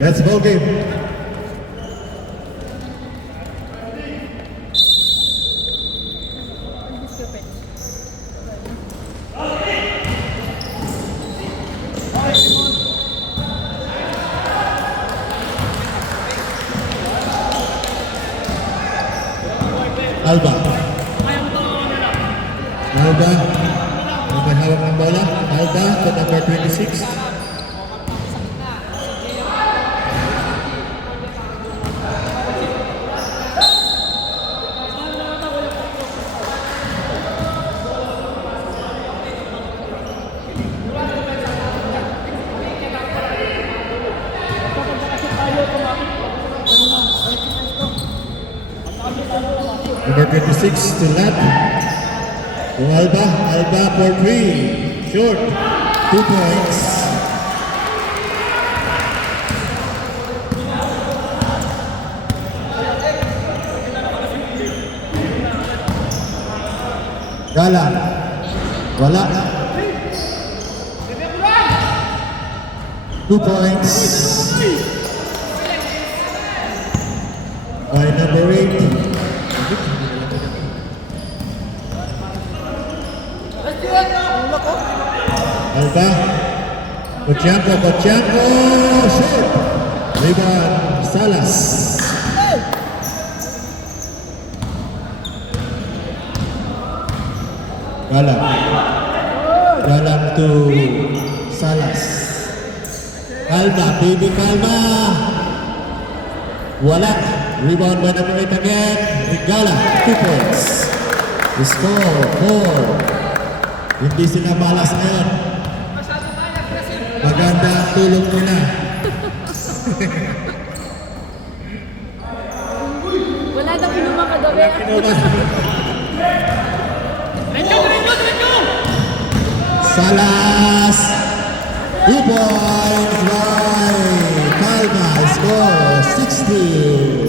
That's ball game. Alba. Alba may hawak ng bola. Alba to number 26. Number 26 to left. To Alba. Alba for 3. Short. 2 points. Galang. Wala. 2 points. By number 8. Alba, Cochianco, short. Rebound, Salas. Galang to Salas. Calma, baby, calma. Wala. Rebound by number 8 again. Regala, 2 points. The score, 4. Hindi sila malas ngayon. Maganda ang tulong nila. Wala daw inuman kagabi. Salas. 2 points by Calma. Score 60.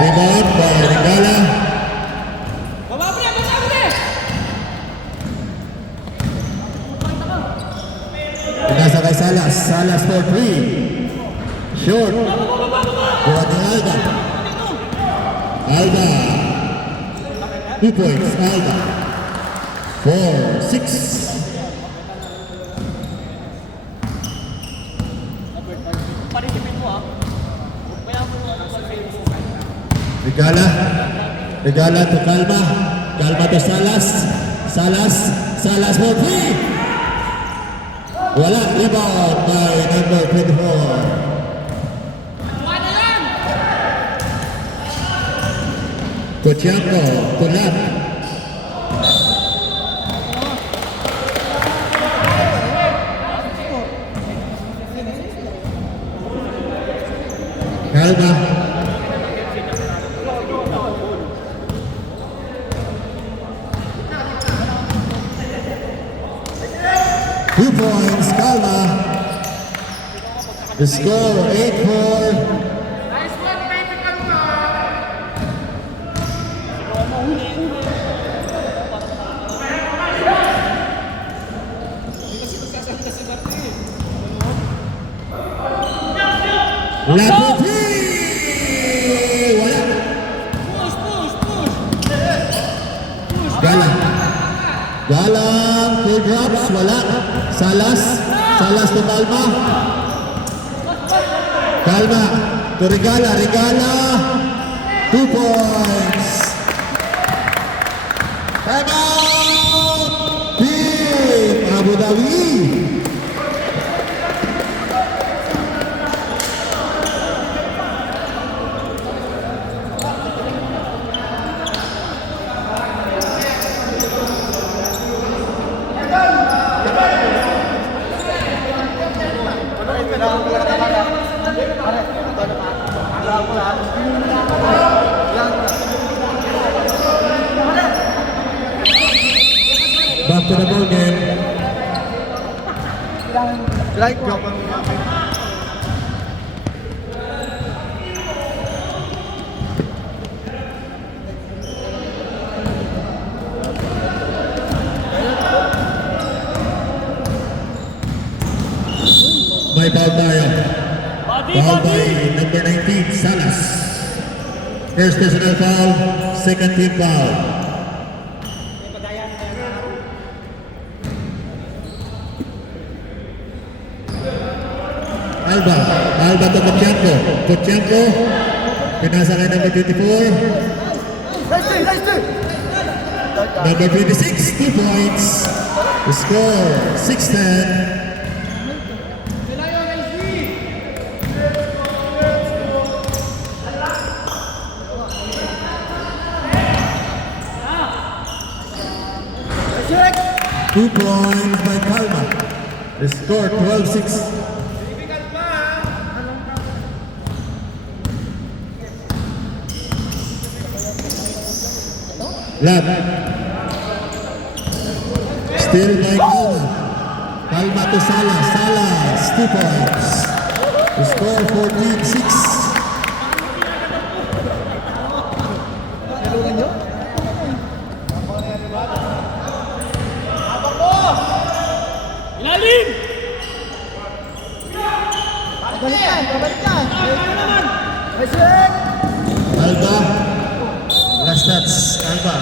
Rebound by Regala. Pinasa kay Salas. Salas for 3. Short. Buwan ng Alba. Alba. 2 points. Alba. 4-6. Regala to Calma. Calma to Salas. Salas for 3. Wala. Rebound by number 24. Cochianco to left. Calma. Two points, Calma. The score 8-4. Laputi! Wala. Galang, 2 drops, wala. Salas to Calma. Calma to Regala. 2 points. Time out! Team Abu Dhabi. Back to the ball game. Like May foul tayo. Foul by number 19, Salas. First personal foul, second team foul. Alba to Kochanko. Kochanko, pinasa kay number 24. Number 26, 2 points. The score, 6-10. Two points by Kalma. The score 12-6. Lab. Still by Kalma. Kalma to Salas. Salas, 2 points. The score 14-6. Ilalim! Balikan. Alba. Last stats, Alba.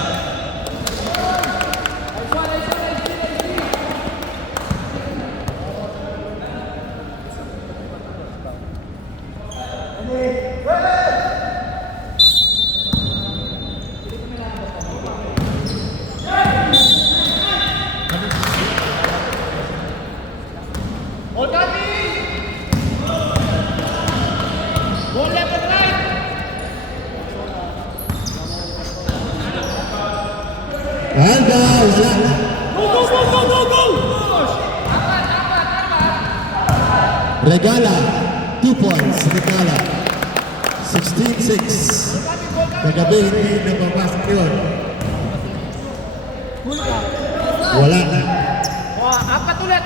Alba, wala. Go! Regala, 2 points. Regala, 16-6. Kagabi hindi napapasok yun. Wala. Apat ulit!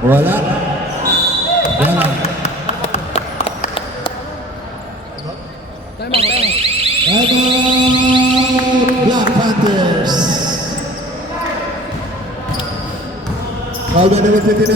Wala. Wala. Time. Black Panthers. Foul by number 59.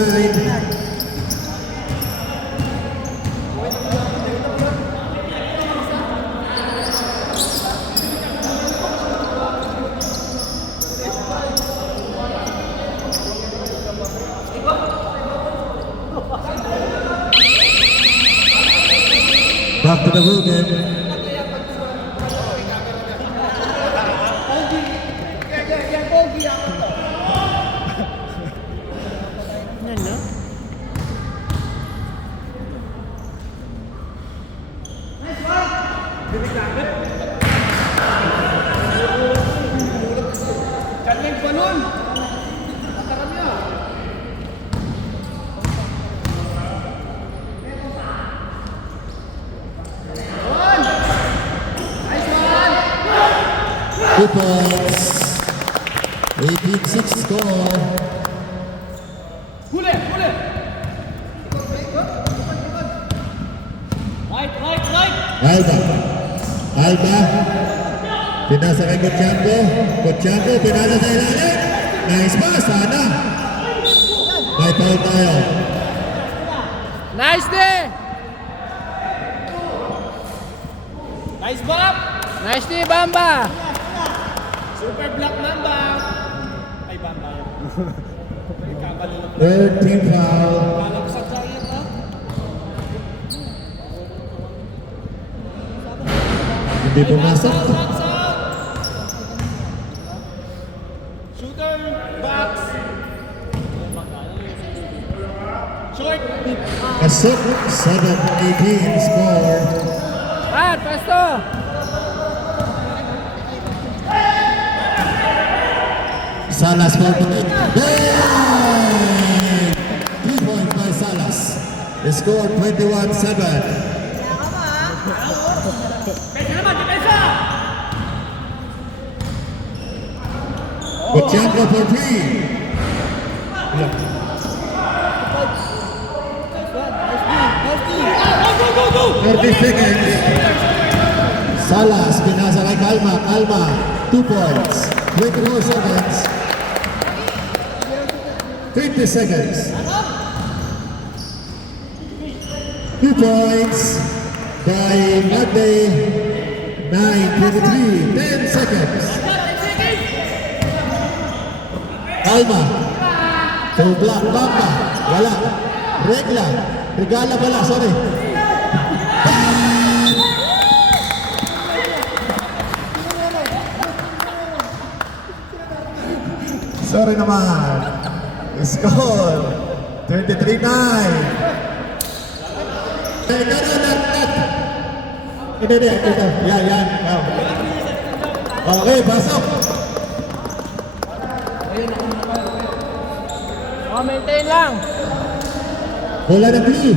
Back to the rule game. Two points. 18-6 score. Huli! Right! Alba. Pinasa kay Kochanko. Kochanko, pinasa sa ilalim. Nice pass, sana. May foul tayo. Nice day! Nice Bob! Nice day, Bamba! Super Black Mamba! Ay, Bamba yun. Third team foul. Kalagsak sa iyo, ha? Hindi pumasok. Shooter, box! Short! Pasok. 7-18 score. Pasto! Salas for point. Bang! 3 points by Salas. The score 21-7. Kochanko for 3. 30 seconds. Salas, pinasa kay Kalma. Kalma, 2 points. 24 seconds. 20 seconds. 2 points by Monday. 9:23. 10 seconds. Alma. To block. Bamba. Wala. Regla. Regala pala. Sorry. Sorry naman. Score. 23-9. Hindi. Ito. Yan. Okay, pasok. Oh, maintain lang. Bola na blue.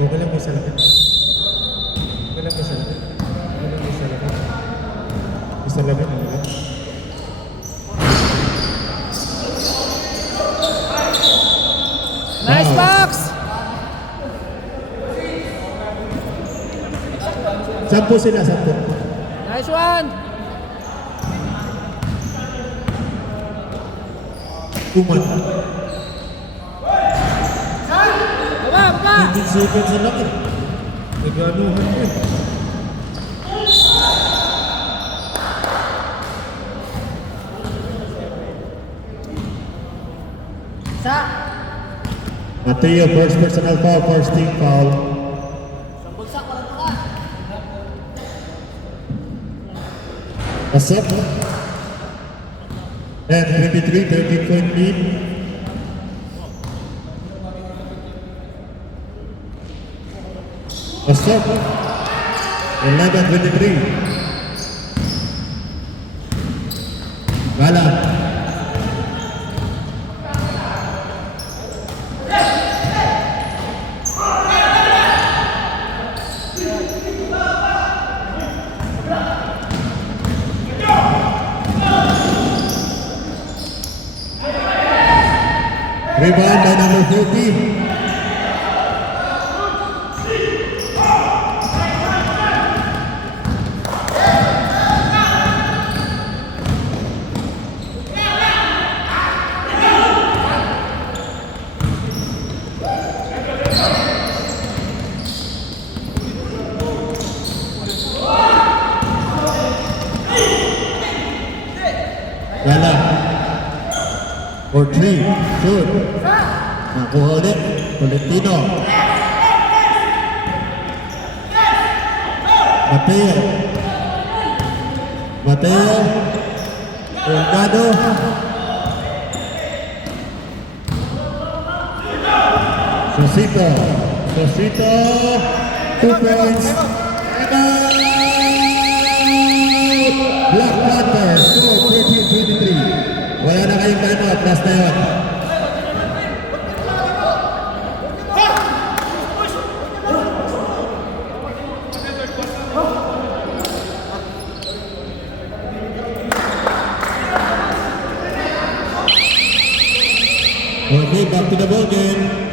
Okay lang may salapit. Okay lang may salapit. May salapit. Nice box. Sampu sila. Nice one. Kuman. Baba. 15 seconds na lang eh. Naganuhan ko eh. Mateo, first personal foul, first team foul. What's up? And 23, 13-point lead. What's up? 11-23. Gala. Rebound by number 40. Gala. For 3. Shoot. Nakuha ulit. Tolentino. Mateo. Delgado. Sosito. 2 points. Rebound. Black Panthers. Score 13-23. Wala na kayong timeout. Last na yun. Okay, back to the ball game.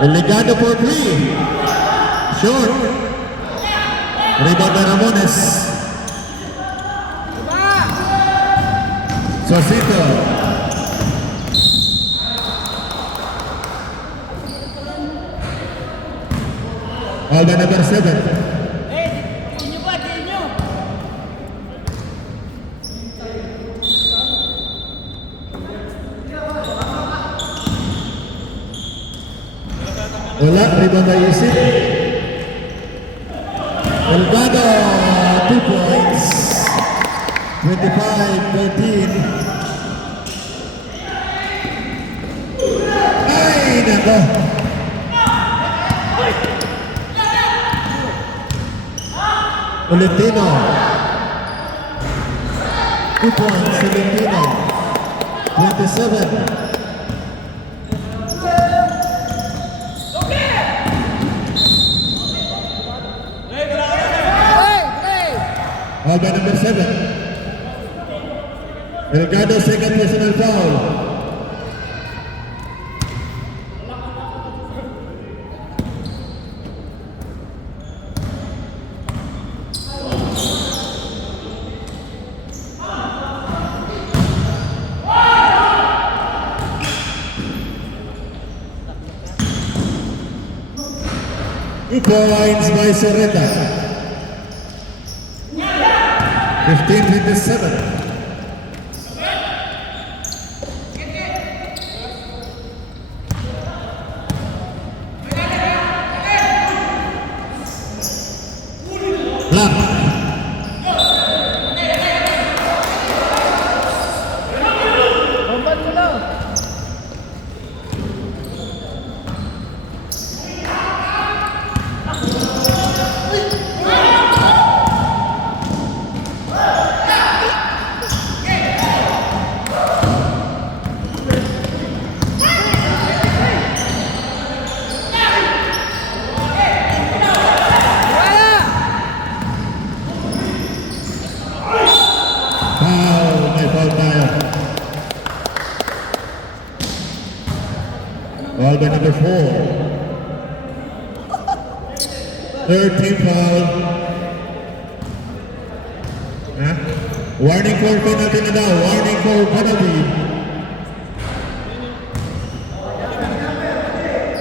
Elegado for 3. Short. Rebound by Ramones. Sosito. All by number 7. Wala, rebound by Yusif. Delgado, 2 points. 25-13. Ay, nako. Tolentino. 2 points, Filipino. 27. Play! Play! Foul by number 7. Delgado, second personal foul. Two points by Soreta. 15-27. Black. Bomban mo lang. Kaya! Foul, may foul tayo. Foul by number 4. Third team foul. Huh? Warning for penalty na daw. Warning for penalty.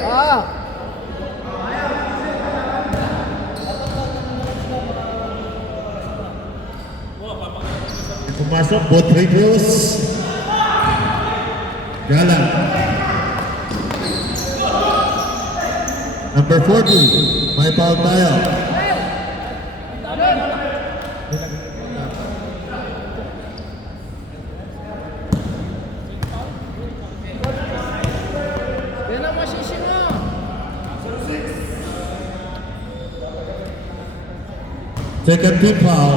Ah! Pumasok, both free throws. Galang. Number 40, may foul tayo. Yan ang masisi mo. Second team foul.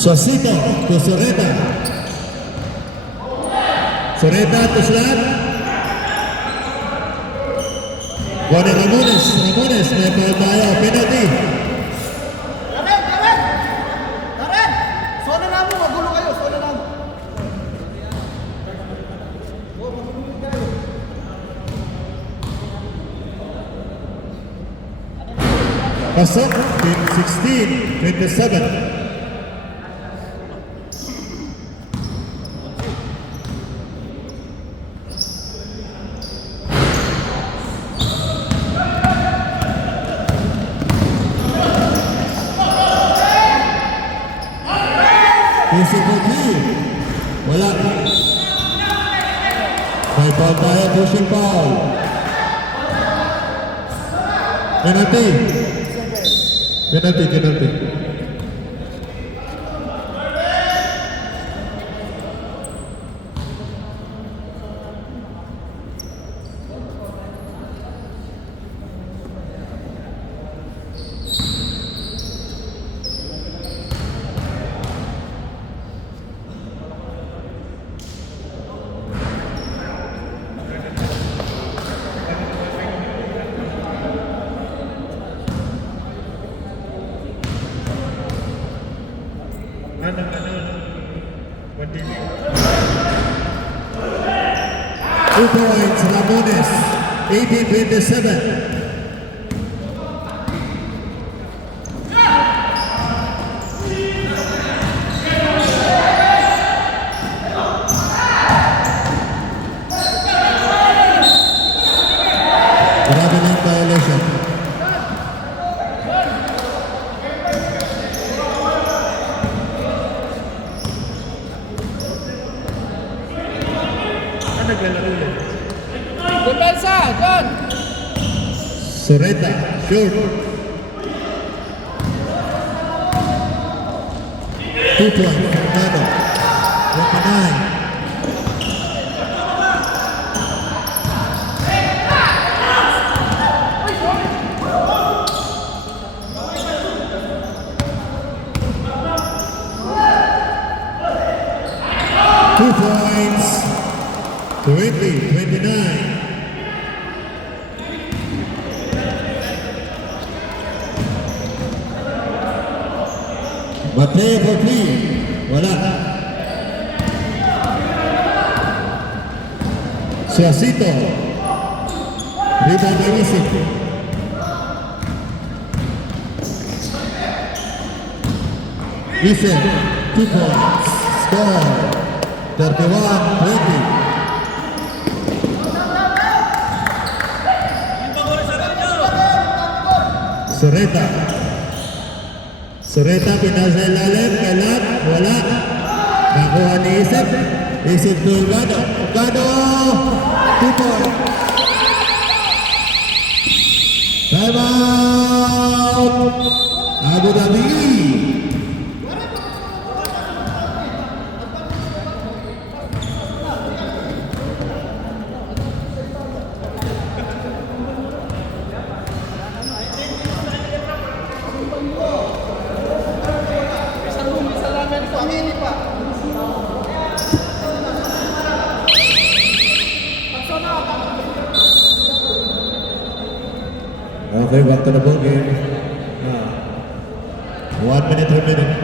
Suasito to Soreta. Soreta to Slat. Juan Ramones. Ramones, may foul tayo. Penalty. Karen! Karen! Karen! Sona na mo, magulo kayo, sona na mo. Pasok. 16-27. Physical key. Wala. May foul tayo, pushing foul. Penalty. Penalty, penalty. Two points, Ramones. 18-27. Grabe na yung violation. John. Soreta, shoot. 2 points, Fernando. 29. Two points. 29. Mateo for three. Wala. Suacito. Rebound by Isip. Isip. 2 points. Score. 31-20. Soreta. Soreta pinasa ilalim, kalat, wala. Nakuha ni Isip. Isip to Gado. Gado! 2 points. Time out! Abu Dhabi. Okay, back to the ball game. 1 minute remaining.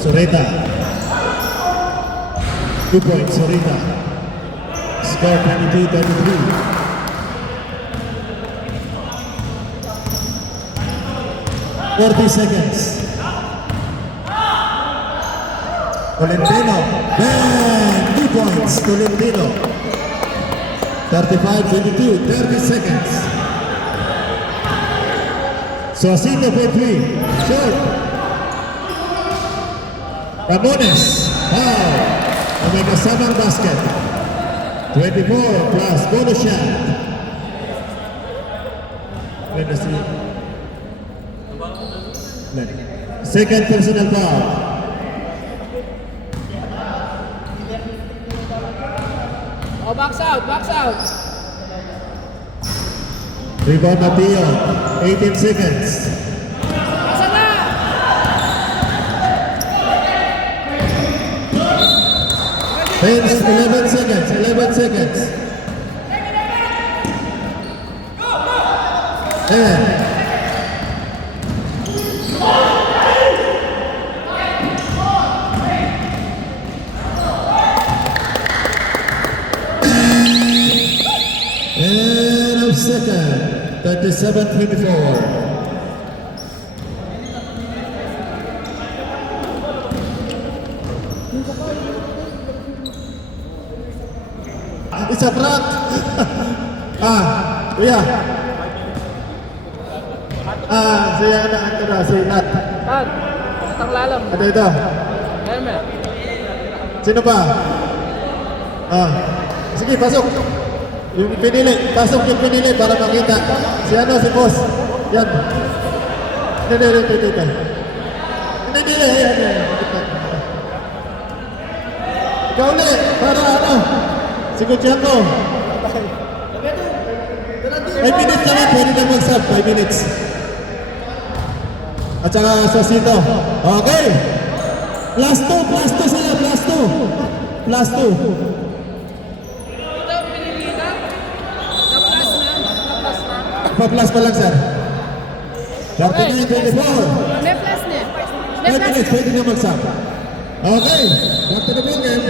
Soreta. 2 points, Soreta. Score 22-33. Forty seconds. Tolentino. Bang! 2 points. Tolentino. 35-22. 30 seconds. Suacito for 3. Short. Ramones. Foul. And may kasamang basket. 24 plus bonus shot. Let us see. Second personal foul. Oh, box out, box out. Rebound Mateo. 18 seconds. Asa na? 11 seconds. 11 seconds. 10. And of second, 37-24. It's a prank. Kuya. Siya na ito na, si Nat. Tad, itang lalam. Ito. Eme. Sino ba? Sige, pasok. Yung pinili, pasok yung pinili para makita. Si ano, si boss. Yan. Hindi. Ikaw ulit, para ano? Si Kuchiako. 5 minutes naman, pwede na mag-sub. 5 minutes. At saka Suacito. Okay. Plus 2 sila, plus 2. Plus 2. Ito, pinipita. Na-plus na. Pa-plus pa lang, sir. 39-24. May plus na. 5 minutes, pwede na mag-sub. Okay. Back to the ball game.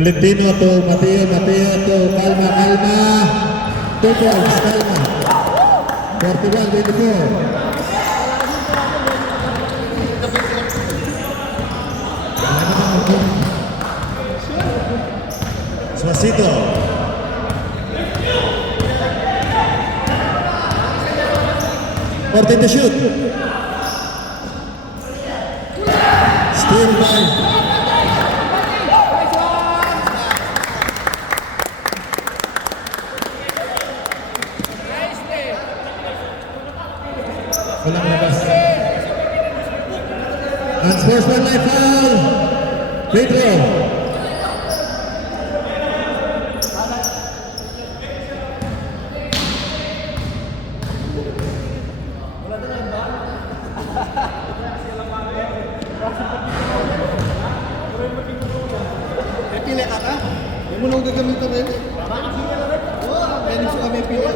Tolentino to Mateo to kalma. 2 points, kalma. 41-24. Suavecito. Forte to shoot. Still by Nice day. walang labas. Unsportsmanlike foul. Free throw. May pili ka ka? Hindi mo nang gagamitin rin. Oo, penis ka may pili ka.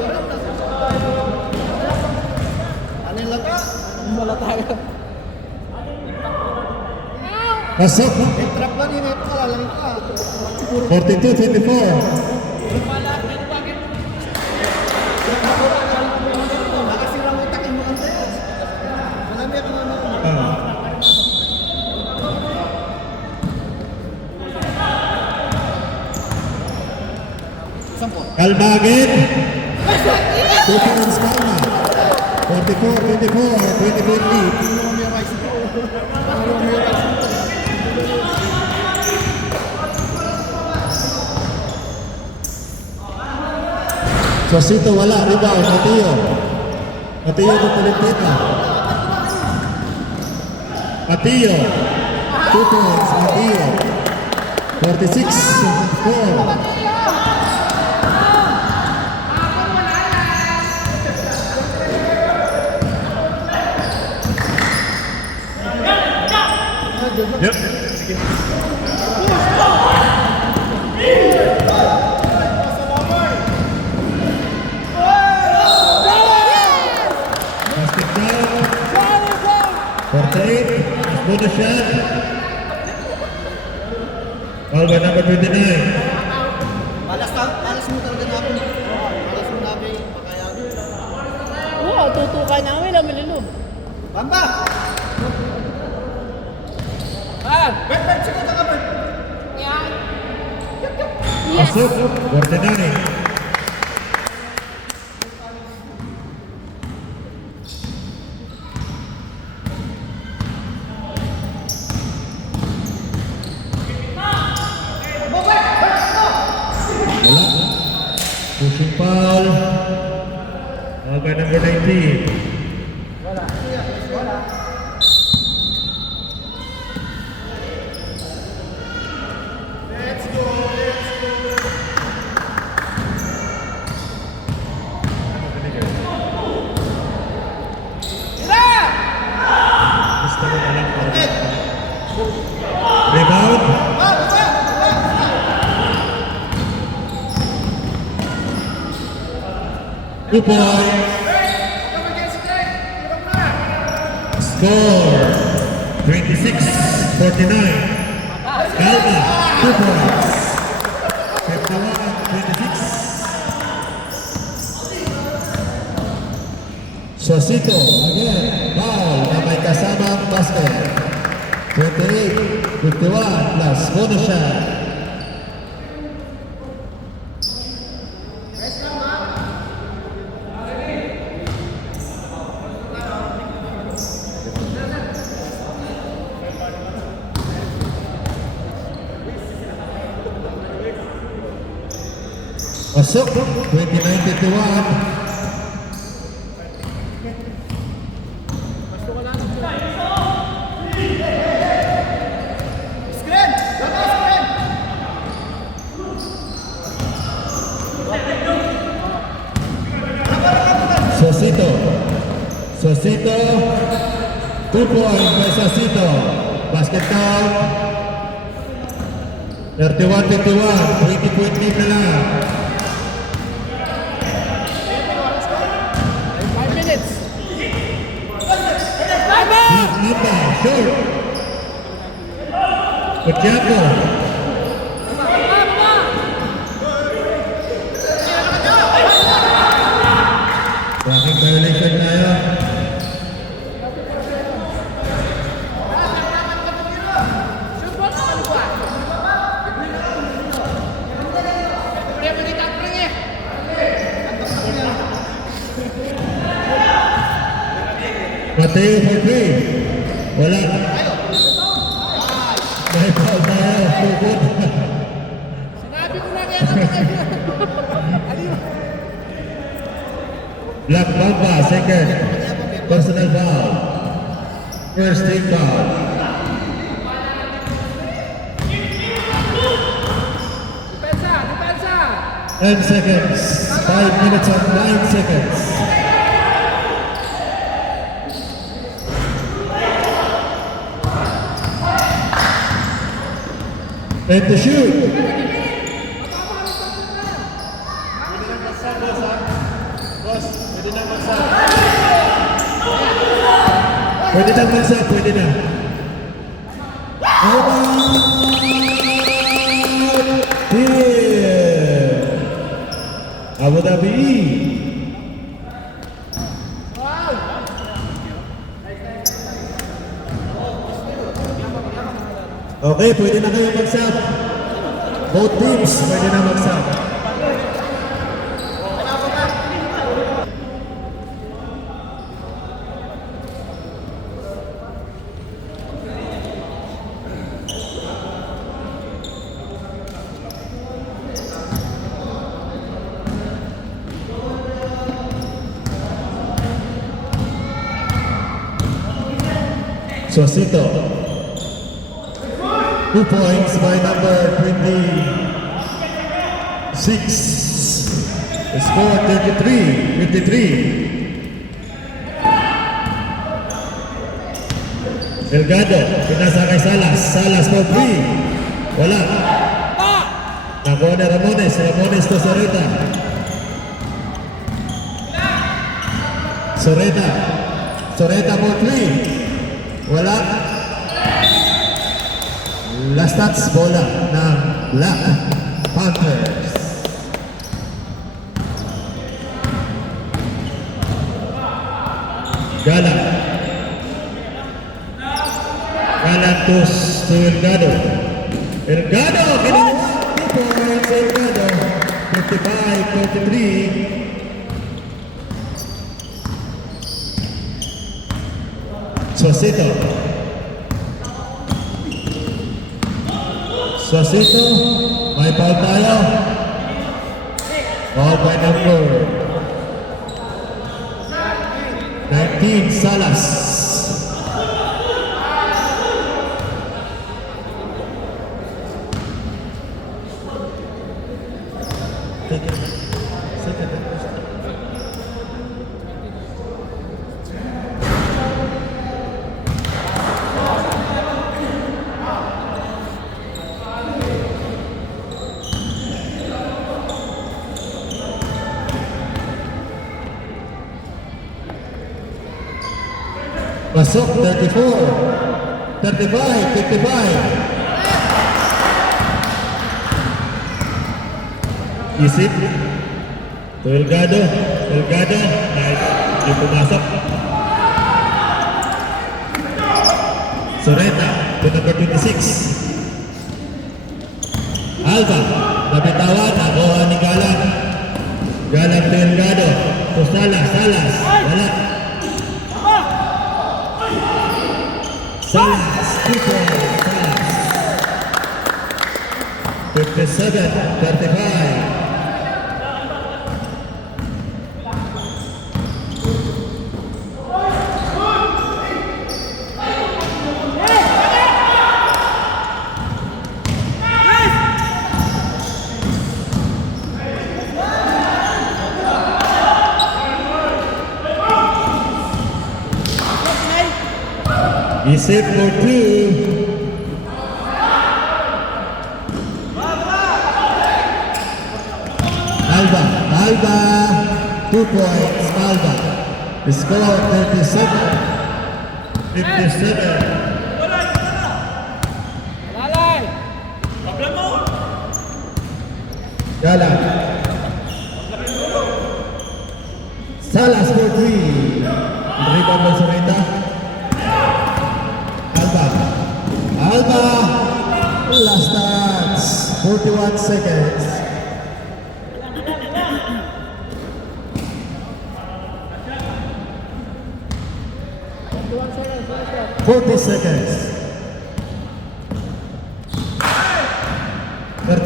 Ano lang ka? Wala tayo. Pasok. May trap lang yun. Ito ka lang ka. 42-24. Nakasirang utak yung mga tayo. Malami ako naman. Isang po. Kalbagin. 2 points Kalma. 44-24. 20-point lead. Hindi mo memorize ito. Ano mo memorize ito? Suavecito wala. Rebound. Mateo. Mateo ng Pilimpita. Mateo. 2 points. Mateo. 46-4. Yep. Basket down. 48. Bonus shot. Foul by number 29. Malas mo talaga na ako. Malas mo namin yung pakayaan. Wow, tutukan namin ang malilog. Bamba! Ah! Bet, sige ka ka, Bet. Yes! Pasok. 49. Wala. Pushing foul. Foul by number 19. Gusto mo na lang para rebound. Two points. Score 26-49. Kalma, 2 points. 51-26. Suavecito, again, foul na may kasamang basket. 28-51 plus bonus shot. Pasok, 29-51. Screen! Bamba, screen! Suavecito. Suavecito. 2 points by Suavecito. Basket count. 31-51. 20-point lead na lang. 5 minutes! Namba, short. Otiaco. Traffic violation tayo. pupot. Sinabi ko na kaya kayo. Black Mamba, second. Personal foul. First team foul. Depensa, depensa. 10 seconds. 5 minutes and 9 seconds. And to shoot. Pwede na magsa, pwede na. Here. Abu Dhabi. Okay, pwede na kayo mag-sub. Both teams, pwede na mag-sub. Suasito. 2 points by number 26. The score 53. Delgado, pinasa kay Salas. Salas for 3. Wala. Nakuha ni Ramones. Ramones to Soreta. Soreta. Soreta for 3. Wala. Last touch bola ng Black Panthers. Galang. Galang to Delgado. Delgado, ginawa. 2 points, Delgado. 55-43. Suasito. Suasito. May foul tayo. Foul by number 19, Salas. Pasok, 34, 35, 55. Isip. Delgado. Delgado. Nice. Yung pumasok. Soreta. To number 26. Alba. Nabitawan. Nakuha ni Galang. Galang Delgado. To Salas. Salas. Wala. Salas, 2 points, Salas. 57-35. Isip for 2. Alba, Alba, 2 points, Alba. The score 57. Lalay. Galang. Salas for 3. Rebound by Soreta. Alba, last dance, 41 seconds. Forty seconds.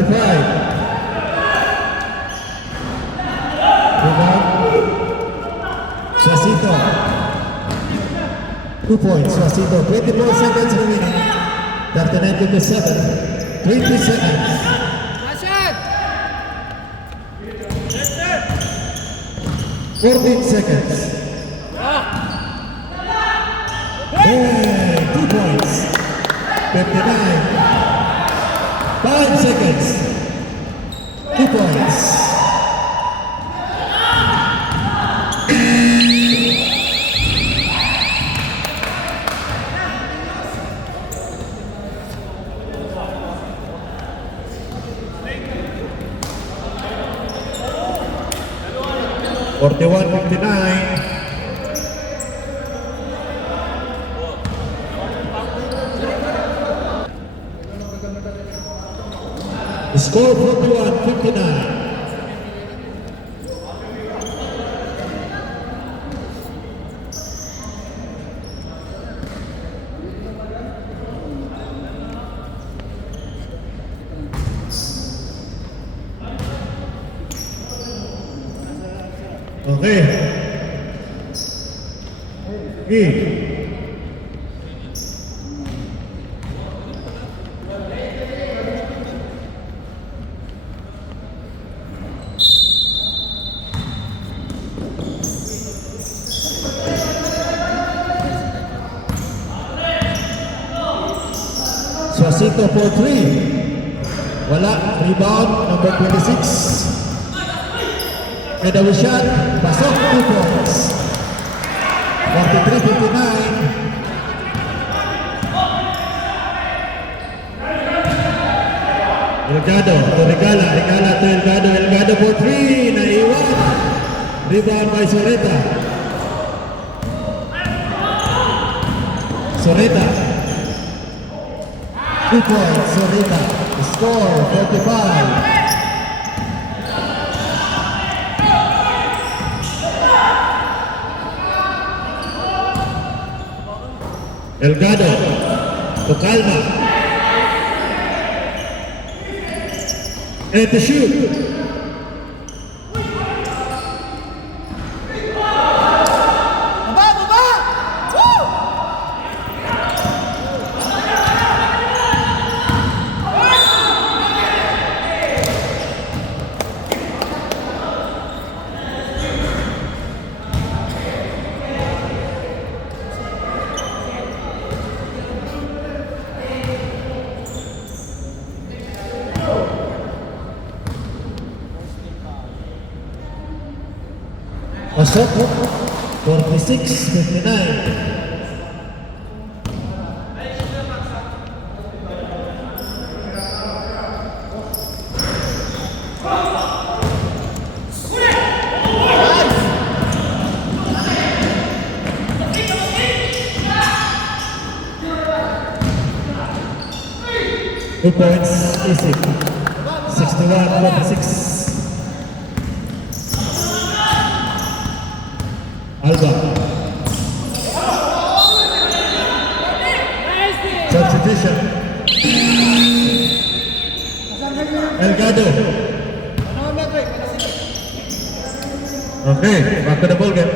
45. Rebound. Suavecito. 2 points, Suavecito. 24 seconds remaining. 39-57. 20 seconds. Nasaan? 14 seconds. Hey, 2 points. 59. 5 seconds. 2 points. Forty-one, 59. Score 41-59. Okay. Okay. Suavecito for 3. Wala. Rebound, number 26. Middle shot. Pasok. 2 points. 43-59. Delgado to Regala. Regala to Delgado. Delgado for 3. Naiwan. Rebound by Soreta. Soreta. 2 points, Sorita. Score 45. Delgado to Calma. And to shoot. Baba! Baba! Woo! Pasok 46-59. Two points, easy. 61-46. Alba. Substitution. Delgado. Okay, back to the ball game.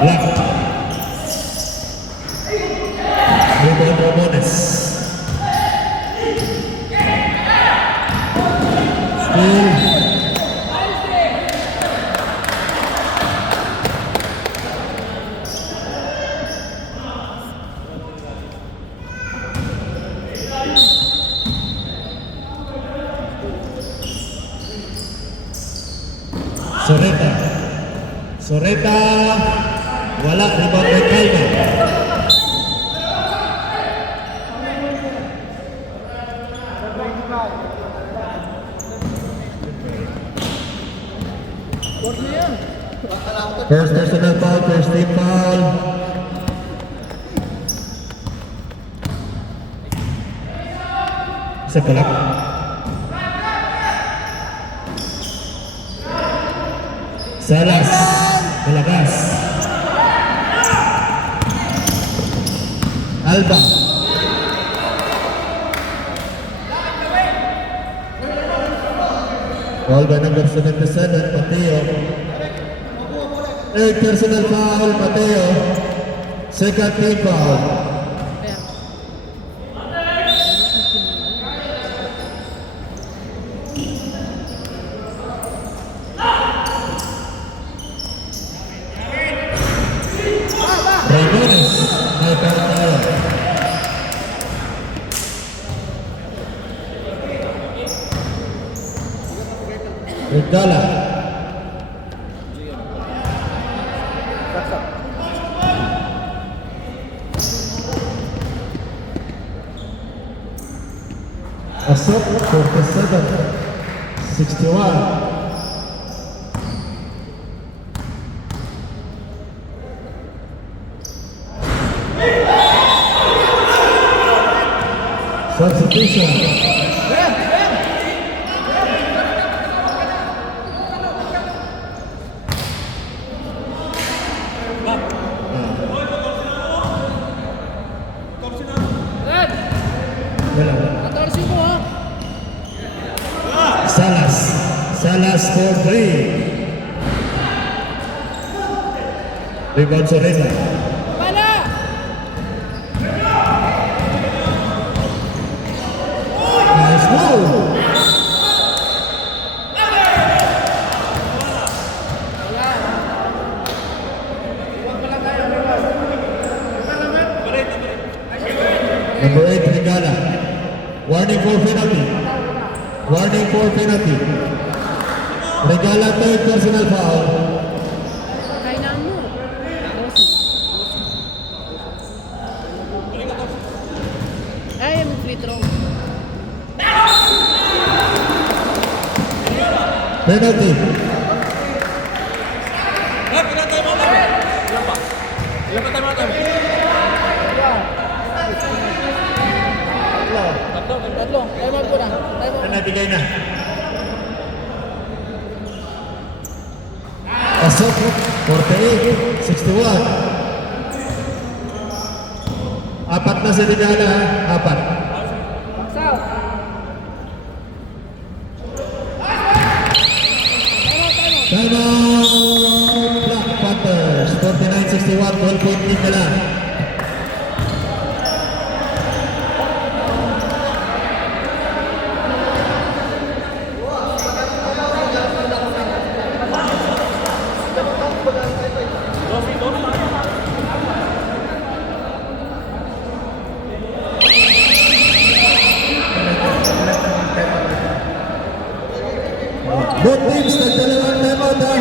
Left. Rebound Ramones. Still. Soreta. Soreta. Wala, rebound by Calma. First personal foul, first team foul. Isa pa lang. Salas. Malakas. Alba. Foul by number 77, Mateo. Third personal foul, Mateo. Second team foul. Raimones, may foul tayo. Regala. Asok, 47, 61. Substitution. Red. Wala. 14 mo ha. Salas. Salas for 3. Rebound Sorena. Pala. Nice move. Number 8, Regala. Warning for penalty. Warning for penalty. Regala, third personal foul. Kainan mo. Ay, may free throw. Penalty. Tatlong. Time out po na. Time out. Nabigay na. Pasok. 48, 61. Apat na si Regala, ha? Apat. Box out. Time out. Black Panthers. 49-61. 12-point lead na lang. Both teams nagdalawang timeout, ha?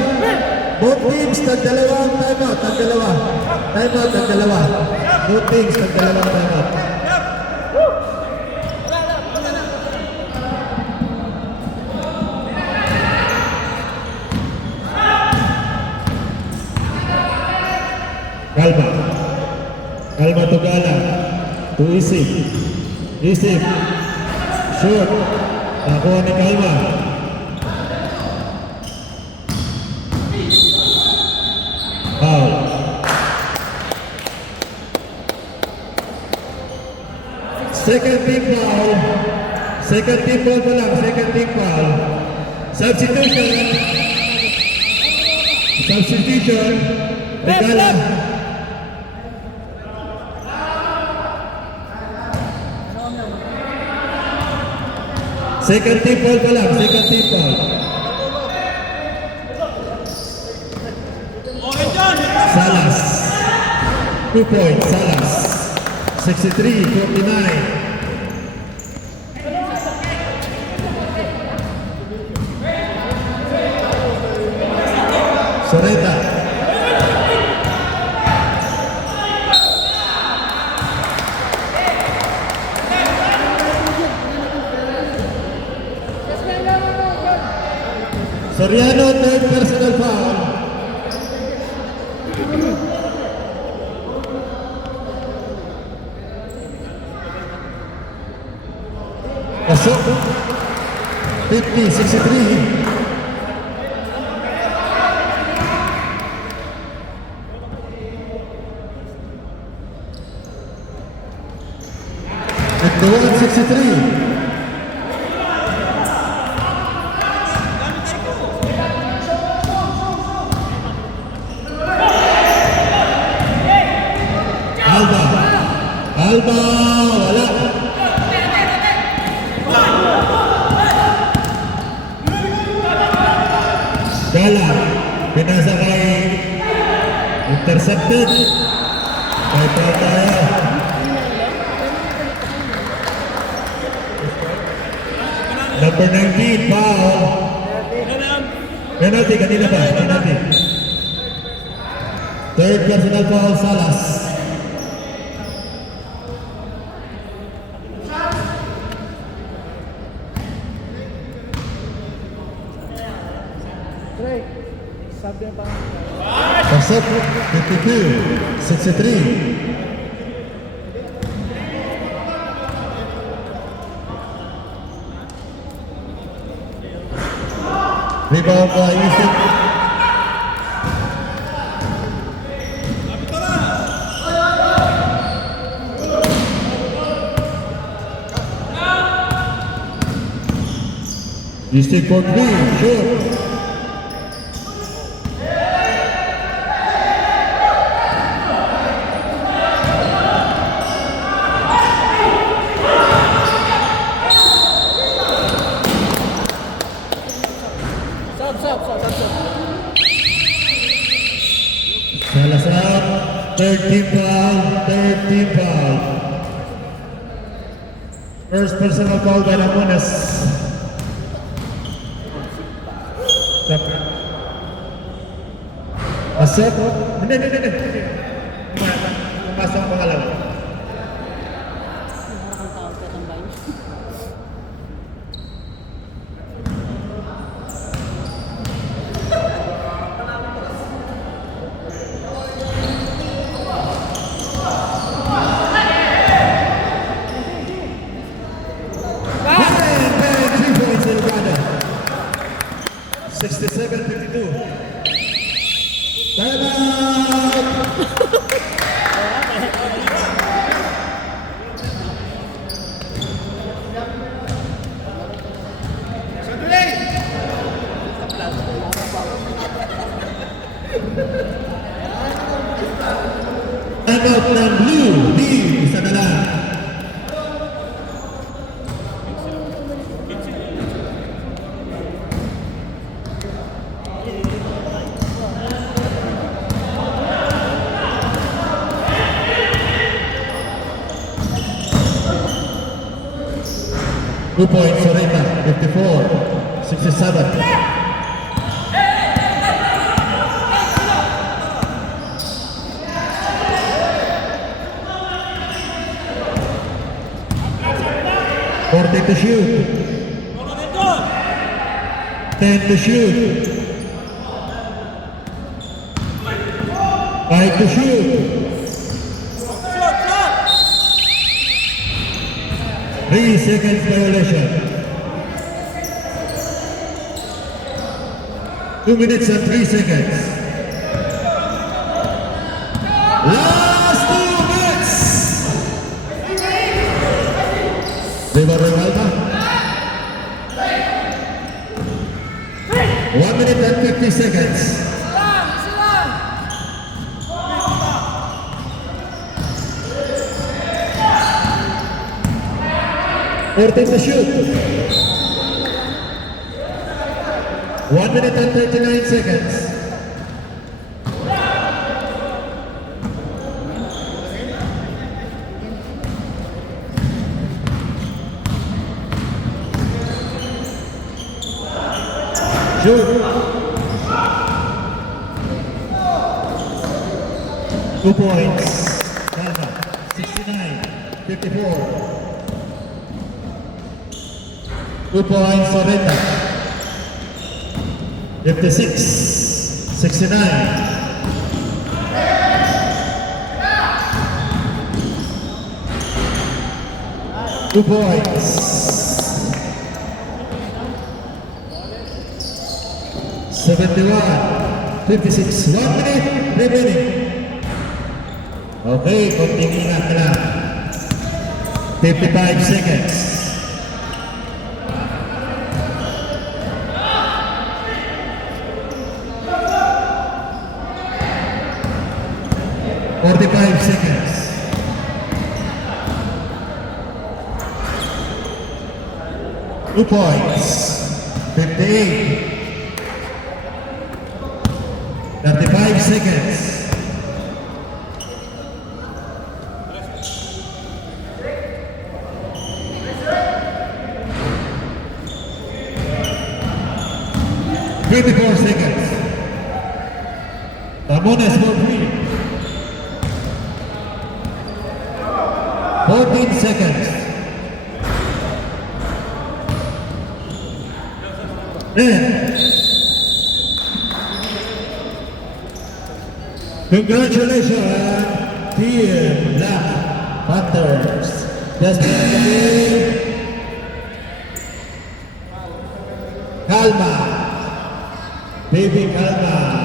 Both teams nagdalawang timeout. Nagdalawa. Timeout, nagdalawa. Both teams nagdalawang timeout. Kalma. Kalma to Gala. To Isip. Isip. Shoot. Nakuha ni Kalma. Foul. Second team foul. Second team foul pa lang. Second team foul. Substitution. Substitution. Regala. Second team foul pa lang. Second team foul. Salas. 2 points. Salas. 63-49. Soreta. Soriano, third personal foul. Pasok. 50-63. 61-63. Alba. Alba, wala. Gala, pinasa kay intercepted. Kay Prataya. Number 19, foul. Penalty, kanina ba? Penalty. Third personal foul, Salas. Trey, sabi ang pangalan. Pasok, 52, 63. Rebound by Yusuf. Yusuf for three, short. Sub. Salazar, third team foul. First personal foul by Ramones. Pasok. Hindi. Pasok ang pangalawa. Ang tawag ka tambay. Bang, 3 points in Uganda. 67-52. Time out! Time out ng blue team. Isa na lang. Two points, Soreta, 54, 67. Forty to shoot. 10 to shoot. 5 to shoot. 3 seconds violation. 2 minutes and 3 seconds. Last 2 minutes. River Alba. 1 minute and 50 seconds. 14 to shoot. 1 minute and 39 seconds. Shoot. 2 points. Alba, 69-54. 2 points, Soreta. 56-69. 2 points. 71-56. 1 minute remaining. Okay, konting ingat na lang. 55 seconds. Forty-five seconds. Two points. 58. 35 seconds. Twenty-four seconds. Ramones for three. 14 seconds. 10. Congratulations, Team Black Panthers. Just Kalma. Baby Kalma.